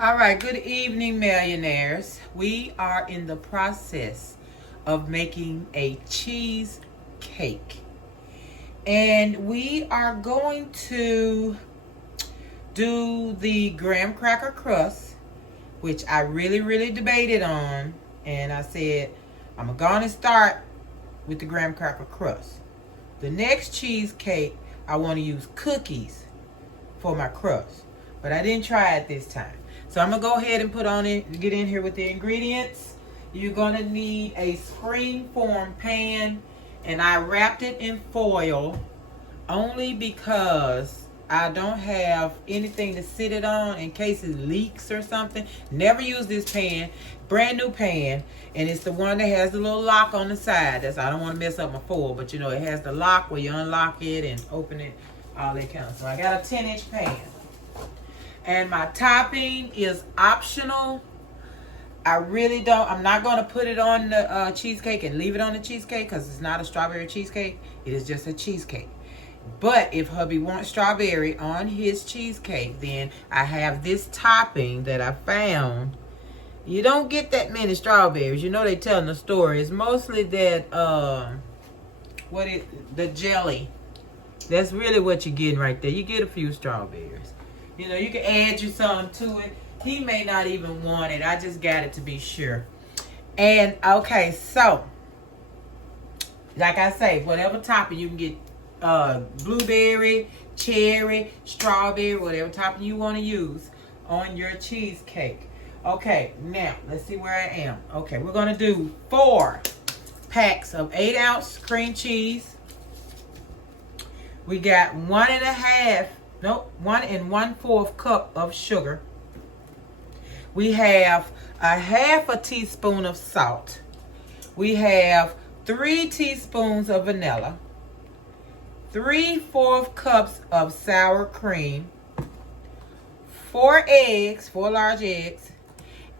All right, good evening, millionaires. We are in the process of making a cheesecake. And we are going to do the graham cracker crust, which I really debated on. And I said, I'm going to start with the graham cracker crust. The next cheesecake, I want to use cookies for my crust. But I didn't try it this time. So I'm going to go ahead and get in here with the ingredients. You're going to need a screen form pan. And I wrapped it in foil only because I don't have anything to sit it on in case it leaks or something. Never use this pan. Brand new pan. And it's the one that has the little lock on the side. I don't want to mess up my foil. But you know, it has the lock where you unlock it and open it. All that kind of stuff. I got a 10-inch pan. And my topping is optional. I'm not going to put it on the cheesecake and leave it on the cheesecake because it's not a strawberry cheesecake. It is just a cheesecake. But if hubby wants strawberry on his cheesecake, then I have this topping that I found. You don't get that many strawberries. You know they telling the story. It's mostly that, the jelly. That's really what you're getting right there. You get a few strawberries. You know, you can add you some to it. He may not even want it. I just got it to be sure. And, okay, so, like I say, whatever topping you can get, blueberry, cherry, strawberry, whatever topping you want to use on your cheesecake. Okay, now, let's see where I am. Okay, we're going to do 4 packs of 8-ounce cream cheese. We got 1 1.4 cup of sugar. We have a half a teaspoon of salt. We have 3 teaspoons of vanilla. 3/4 cups of sour cream. 4 large eggs.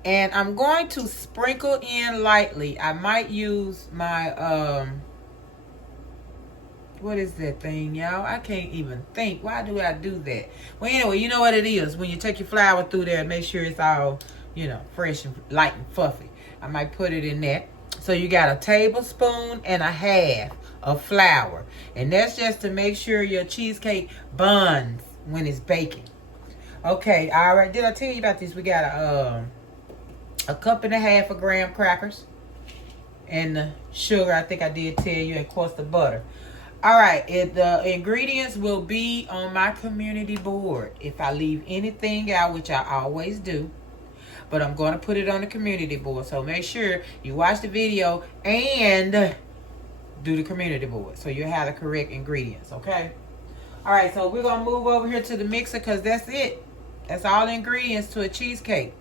And I'm going to sprinkle in lightly. I might use my, what is that thing, y'all? I can't even think. Why do I do that? Well, anyway, you know what it is. When you take your flour through there, make sure it's all, fresh and light and fluffy. I might put it in that. So you got a tablespoon and a half of flour. And that's just to make sure your cheesecake buns when it's baking. Okay, all right. Did I tell you about this? We got a 1.5 cups of graham crackers. And the sugar, I think I did tell you. And of course the butter. All right, the ingredients will be on my community board. If I leave anything out, which I always do, but I'm going to put it on the community board. So make sure you watch the video and do the community board so you have the correct ingredients, okay? All right, so we're going to move over here to the mixer because that's it. That's all the ingredients to a cheesecake.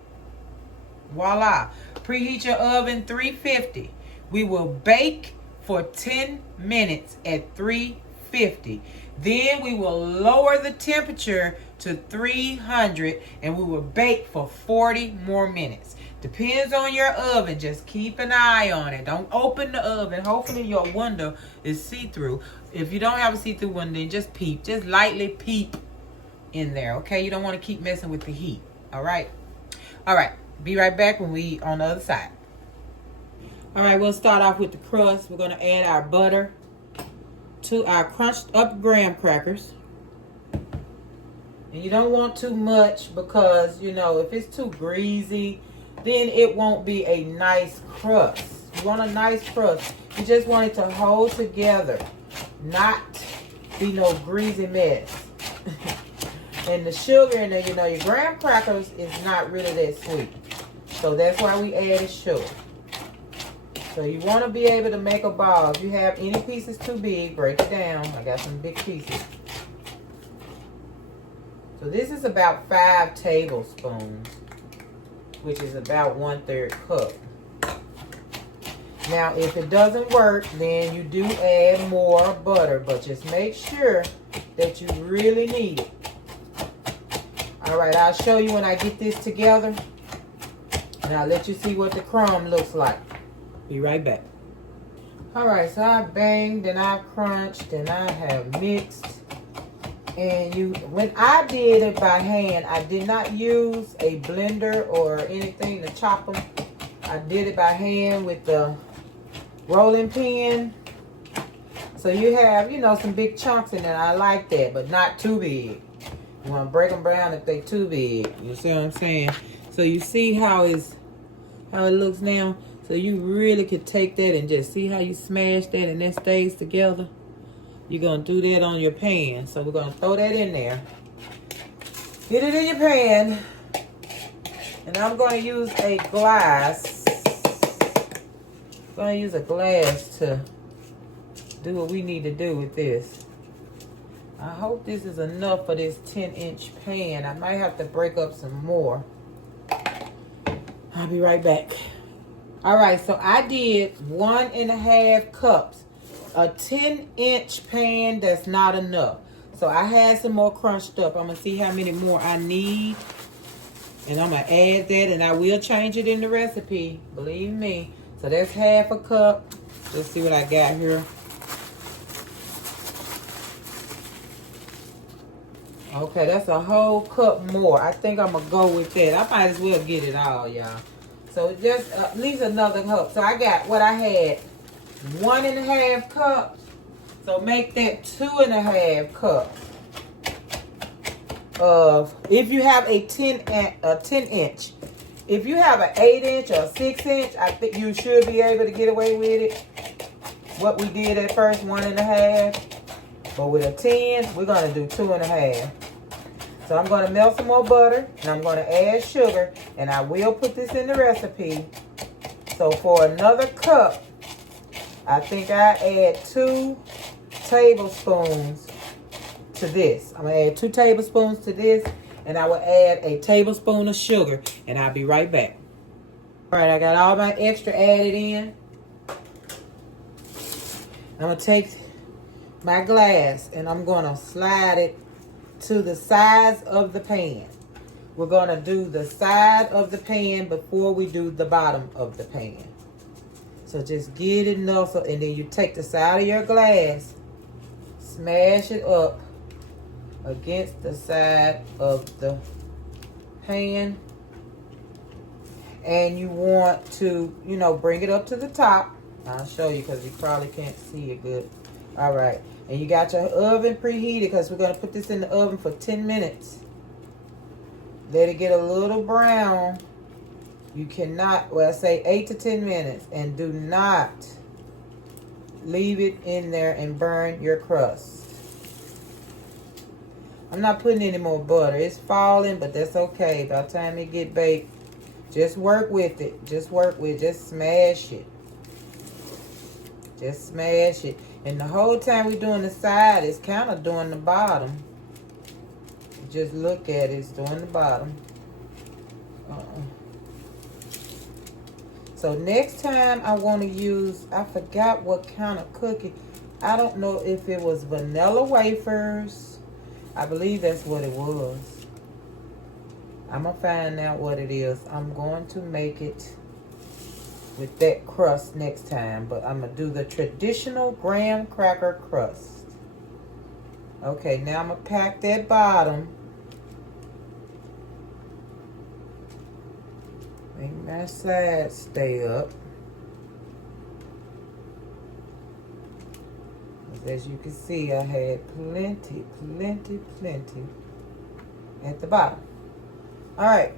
Voila. Preheat your oven 350. We will bake for 10 minutes at 350. Then we will lower the temperature to 300 and we will bake for 40 more minutes. Depends on your oven. Just keep an eye on it. Don't open the oven. Hopefully your window is see-through. If you don't have a see-through window, then just peep. Just lightly peep in there, okay? You don't want to keep messing with the heat, all right? All right, be right back when we on the other side. All right, we'll start off with the crust. We're going to add our butter to our crunched up graham crackers. And you don't want too much because, if it's too greasy, then it won't be a nice crust. You want a nice crust. You just want it to hold together, not be no greasy mess. And the sugar in there, your graham crackers is not really that sweet. So that's why we added sugar. So you want to be able to make a ball. If you have any pieces too big, break it down. I got some big pieces. So this is about 5 tablespoons, which is about 1/3 cup. Now, if it doesn't work, then you do add more butter, but just make sure that you really need it. All right, I'll show you when I get this together, and I'll let you see what the crumb looks like. Be right back. All right, so I banged and I crunched and I have mixed And when I did it by hand, I did not use a blender or anything to chop them. I did it by hand with the rolling pin. So you have, some big chunks in there. I like that, but not too big. You want to break them down if they too big. You see what I'm saying? So you see how it looks now? So you really could take that and just see how you smash that and that stays together. You're going to do that on your pan. So we're going to throw that in there. Get it in your pan. And I'm going to use a glass. I'm going to use a glass to do what we need to do with this. I hope this is enough for this 10-inch pan. I might have to break up some more. I'll be right back. All right, so I did 1.5 cups. A 10-inch pan, that's not enough. So I had some more crunched up. I'm going to see how many more I need. And I'm going to add that, and I will change it in the recipe. Believe me. So that's half a cup. Let's see what I got here. Okay, that's a whole cup more. I think I'm going to go with that. I might as well get it all, y'all. So just at least another cup. So I got what I had. 1.5 cups. So make that 2.5 cups of, if you have a 10 inch. If you have an 8-inch or 6-inch, I think you should be able to get away with it. What we did at first, 1.5. But with a 10, we're going to do 2.5. So I'm going to melt some more butter, and I'm going to add sugar, and I will put this in the recipe. So for another cup, I think I add 2 tablespoons to this. I'm going to add 2 tablespoons to this, and I will add a tablespoon of sugar, and I'll be right back. All right, I got all my extra added in. I'm going to take my glass, and I'm going to slide it to the sides of the pan. We're going to do the side of the pan before we do the bottom of the pan. So just get it enough, so, and then you take the side of your glass, smash it up against the side of the pan. And you want to, bring it up to the top. I'll show you because you probably can't see it good. All right. And you got your oven preheated because we're going to put this in the oven for 10 minutes. Let it get a little brown. You cannot, well, say 8 to 10 minutes. And do not leave it in there and burn your crust. I'm not putting any more butter. It's falling, but that's okay. By the time it get baked, just work with it. Just work with it. Just smash it. Just smash it. And the whole time we're doing the side, it's kind of doing the bottom. Just look at it. It's doing the bottom. So next time I want to use, I forgot what kind of cookie. I don't know if it was vanilla wafers. I believe that's what it was. I'm going to find out what it is. I'm going to make it with that crust next time. But I'm going to do the traditional graham cracker crust. Okay, now I'm going to pack that bottom. Make my sides stay up. As you can see, I had plenty at the bottom. All right,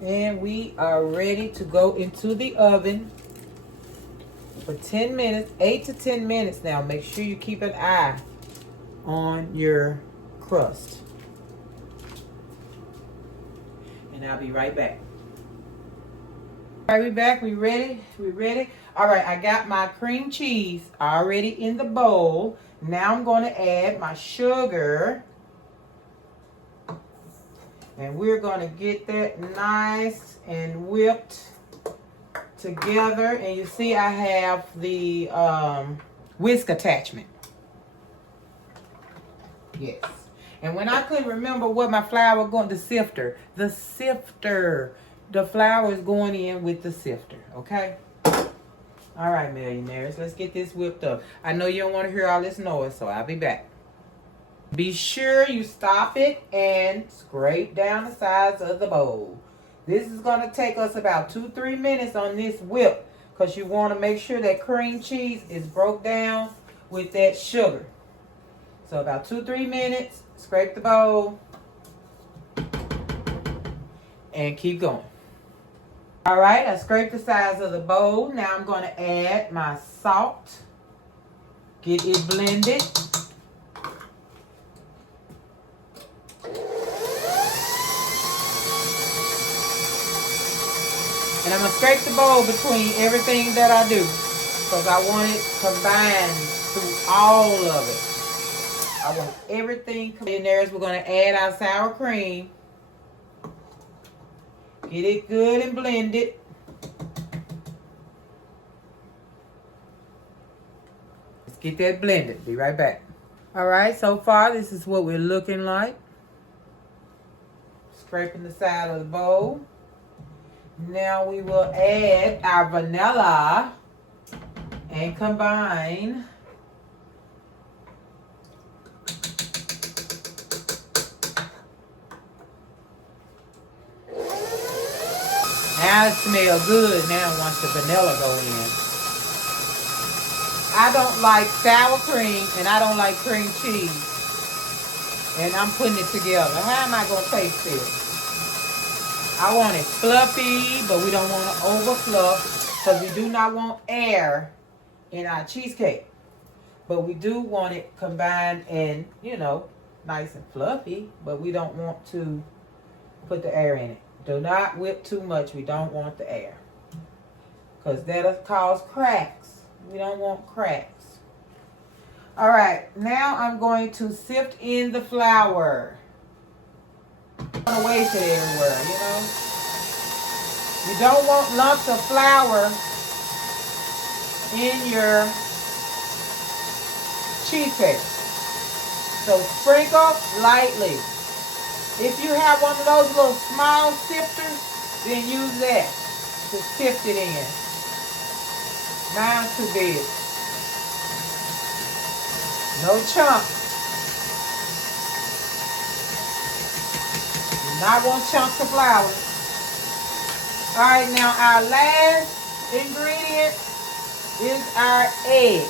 and we are ready to go into the oven for 10 minutes, 8 to 10 minutes now. Make sure you keep an eye on your crust. And I'll be right back. All right, we back. We ready? We ready? All right, I got my cream cheese already in the bowl. Now I'm going to add my sugar. And we're going to get that nice and whipped together. And you see I have the whisk attachment. Yes. And when I couldn't remember what my flour going, the sifter. The flour is going in with the sifter, okay? All right, millionaires, let's get this whipped up. I know you don't want to hear all this noise, so I'll be back. Be sure you stop it and scrape down the sides of the bowl. This is going to take us about 2-3 minutes on this whip because you want to make sure that cream cheese is broke down with that sugar. So about 2-3 minutes, scrape the bowl and keep going. All right, I scraped the sides of the bowl. Now I'm going to add my salt. Get it blended. And I'm going to scrape the bowl between everything that I do because I want it combined through all of it. I want everything in there. We're going to add our sour cream. Get it good and blended. Let's get that blended. Be right back. All right, so far this is what we're looking like. Scraping the side of the bowl. Now we will add our vanilla and combine. Now it smells good now once the vanilla go in. I don't like sour cream and I don't like cream cheese. And I'm putting it together. How am I going to taste this? I want it fluffy, but we don't want to over fluff because we do not want air in our cheesecake. But we do want it combined and, you know, nice and fluffy, but we don't want to put the air in it. Do not whip too much. We don't want the air because that'll cause cracks. We don't want cracks. All right, now I'm going to sift in the flour. I'm going to waste it everywhere, you know. You don't want lumps of flour in your cheesecake. So sprinkle lightly. If you have one of those little small sifters, then use that to sift it in. Mine's too big. No chunks. Do not want chunks of flour. All right, now our last ingredient is our egg.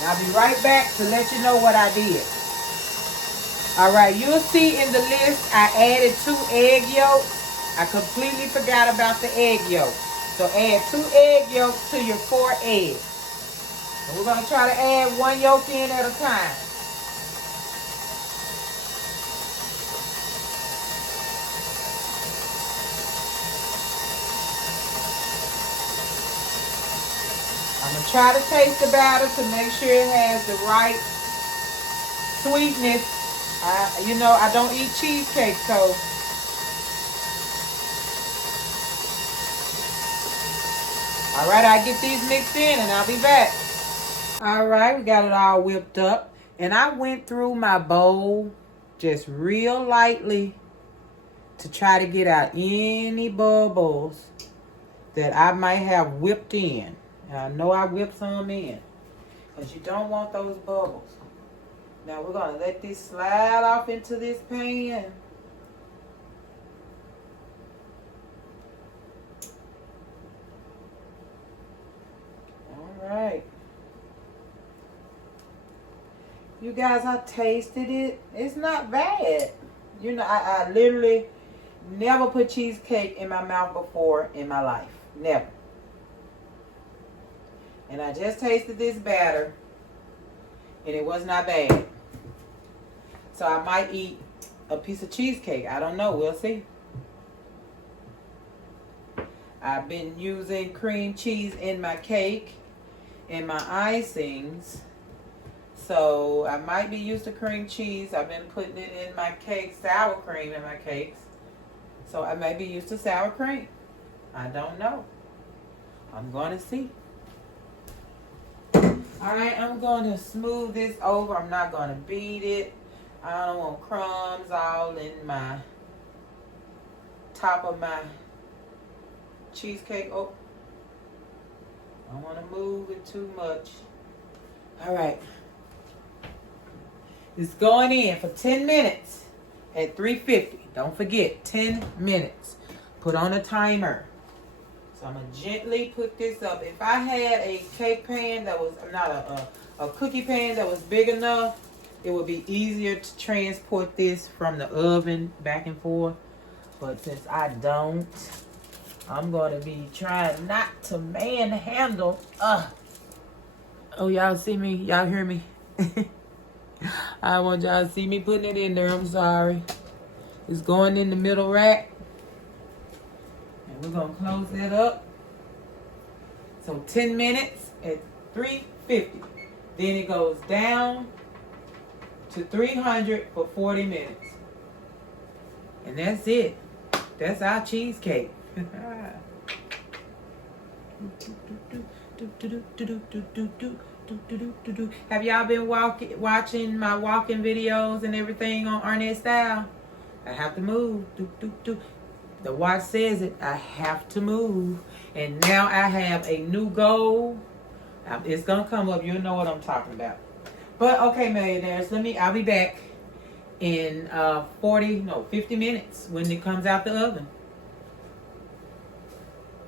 I'll be right back to let you know what I did. All right, you'll see in the list I added 2 egg yolks. I completely forgot about the egg yolk. So add 2 egg yolks to your 4 eggs. And we're going to try to add 1 yolk in at a time. I'm going to try to taste the batter to make sure it has the right sweetness. You know, I don't eat cheesecake, so. All right, I get these mixed in and I'll be back. All right, we got it all whipped up. And I went through my bowl just real lightly to try to get out any bubbles that I might have whipped in. And I know I whipped some in because you don't want those bubbles. Now we're going to let this slide off into this pan. All right. You guys, I tasted it. It's not bad. You know, I literally never put cheesecake in my mouth before in my life. Never. And I just tasted this batter, and it was not bad. So I might eat a piece of cheesecake. I don't know. We'll see. I've been using cream cheese in my cake and my icings. So I might be used to cream cheese. I've been putting it in my cake, sour cream in my cakes. So I may be used to sour cream. I don't know. I'm going to see. All right, I'm going to smooth this over. I'm not going to beat it. I don't want crumbs all in my top of my cheesecake. Oh, I don't want to move it too much. All right. It's going in for 10 minutes at 350. Don't forget, 10 minutes. Put on a timer. So I'm going to gently put this up. If I had a cake pan that was, not a cookie pan that was big enough, it would be easier to transport this from the oven back and forth. But since I don't, I'm going to be trying not to manhandle. Oh, y'all see me? Y'all hear me? I want y'all to see me putting it in there. I'm sorry. It's going in the middle rack. And we're going to close that up. So 10 minutes at 350. Then it goes down to 300 for 40 minutes. And that's it. That's our cheesecake. Have y'all been watching my walking videos and everything on Arnett Style? I have to move. The watch says it. I have to move. And now I have a new goal. It's gonna come up. You'll know what I'm talking about. But okay, millionaires. I'll be back in 50 minutes when it comes out the oven.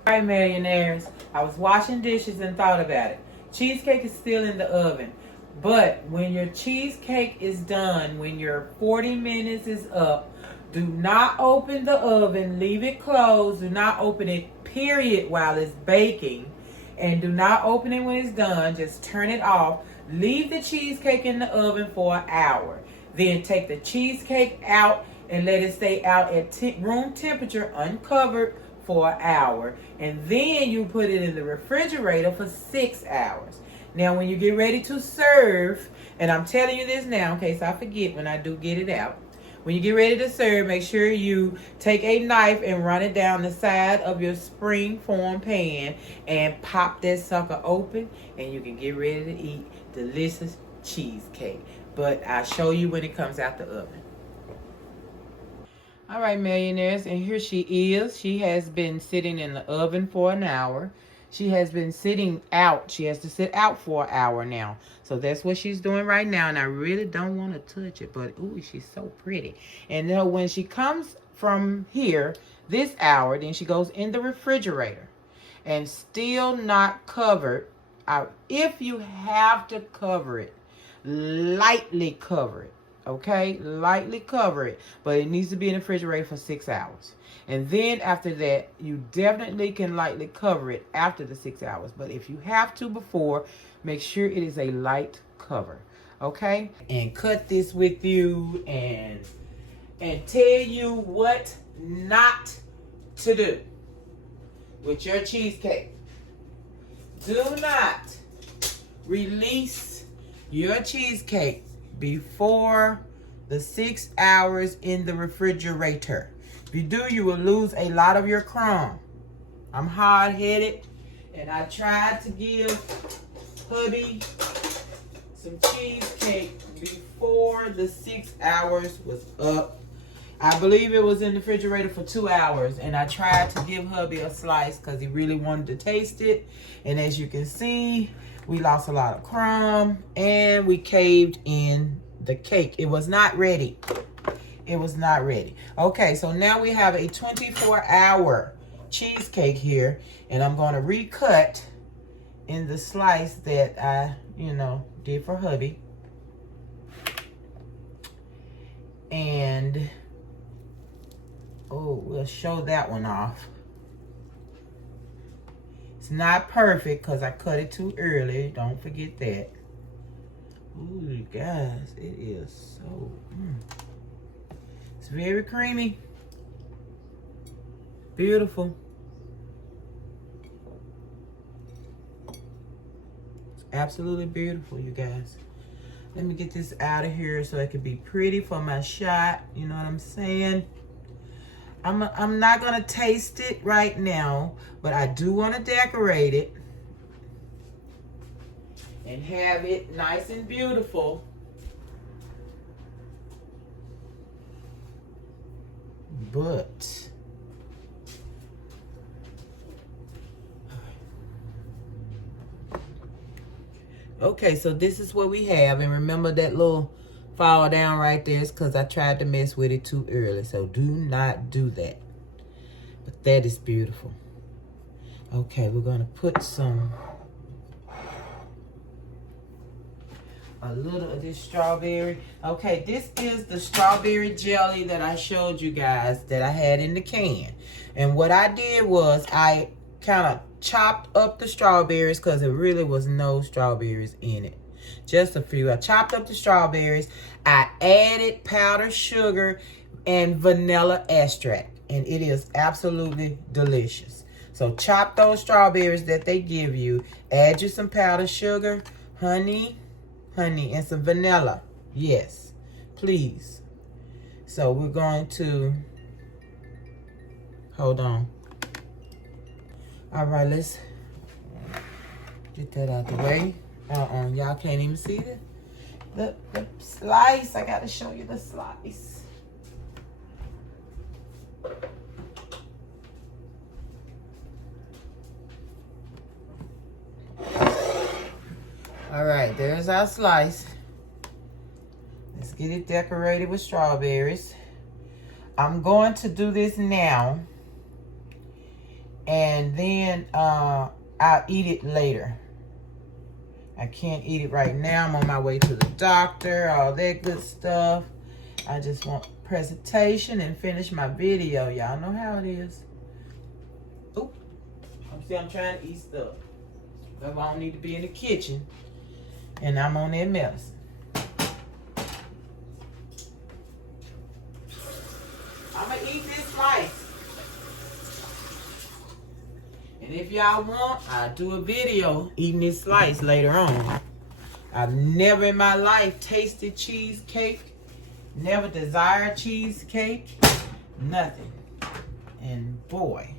All right, millionaires. I was washing dishes and thought about it. Cheesecake is still in the oven. But when your cheesecake is done, when your 40 minutes is up, do not open the oven. Leave it closed. Do not open it, period, while it's baking. And do not open it when it's done. Just turn it off. Leave the cheesecake in the oven for an hour. Then take the cheesecake out and let it stay out at room temperature, uncovered, for an hour. And then you put it in the refrigerator for 6 hours. Now, when you get ready to serve, and I'm telling you this now in case I forget when I do get it out. When you get ready to serve, make sure you take a knife and run it down the side of your spring-form pan and pop that sucker open, and you can get ready to eat delicious cheesecake. But I'll show you when it comes out the oven. All right, millionaires, and here she is. She has been sitting in the oven for an hour. She has been sitting out. She has to sit out for an hour now. So that's what she's doing right now, and I really don't want to touch it, but ooh, she's so pretty. And then when she comes from here, this hour, then she goes in the refrigerator and still not covered. If you have to cover it, lightly cover it. Okay, lightly cover it, but it needs to be in the refrigerator for 6 hours. And then after that, you definitely can lightly cover it after the 6 hours. But if you have to before, make sure it is a light cover. Okay, and cut this with you and tell you what not to do with your cheesecake. Do not release your cheesecake before the 6 hours in the refrigerator. If you do, you will lose a lot of your crumb. I'm hard-headed, and I tried to give hubby some cheesecake before the 6 hours was up. I believe it was in the refrigerator for 2 hours, and I tried to give hubby a slice because he really wanted to taste it. And as you can see, we lost a lot of crumb, and we caved in the cake. It was not ready. It was not ready. Okay, so now we have a 24-hour cheesecake here, and I'm going to recut in the slice that I, did for hubby. And, we'll show that one off. It's not perfect because I cut it too early. Don't forget that. Ooh, guys, it is so... It's very creamy. Beautiful. It's absolutely beautiful, you guys. Let me get this out of here so it can be pretty for my shot. You know what I'm saying? I'm not going to taste it right now, but I do want to decorate it and have it nice and beautiful. But Okay, so this is what we have. And remember that little fall down right there is because I tried to mess with it too early. So do not do that. But that is beautiful. Okay, we're going to put a little of this strawberry. Okay, this is the strawberry jelly that I showed you guys that I had in the can. And what I did was I kind of chopped up the strawberries because there really was no strawberries in it. Just a few. I chopped up the strawberries. I added powdered sugar and vanilla extract. And it is absolutely delicious. So chop those strawberries that they give you. Add you some powdered sugar, honey, and some vanilla. Yes, please. So we're going to, hold on. All right, let's get that out the way. Y'all can't even see the slice. I gotta show you the slice. All right, there's our slice. Let's get it decorated with strawberries. I'm going to do this now, and then I'll eat it later. I can't eat it right now. I'm on my way to the doctor, all that good stuff. I just want presentation and finish my video. Y'all know how it is. Oop. I'm trying to eat stuff. I don't need to be in the kitchen. And I'm on that medicine. I'm going to eat this slice. And if y'all want, I'll do a video eating this slice later on. I've never in my life tasted cheesecake. Never desired cheesecake. Nothing. And boy,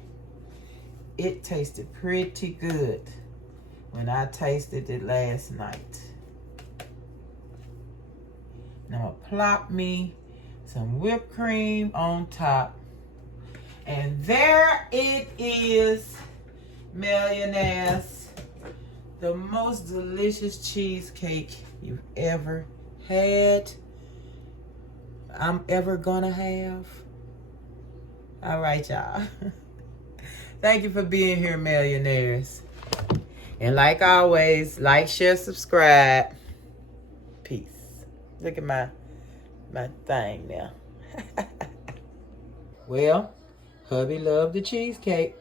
it tasted pretty good when I tasted it last night. Now I'm gonna plop me some whipped cream on top. And there it is, millionaires. The most delicious cheesecake you've ever had. I'm ever gonna have. All right, y'all. Thank you for being here, millionaires. And like always, like, share, subscribe. Peace. Look at my thing now. Well, hubby loved the cheesecake.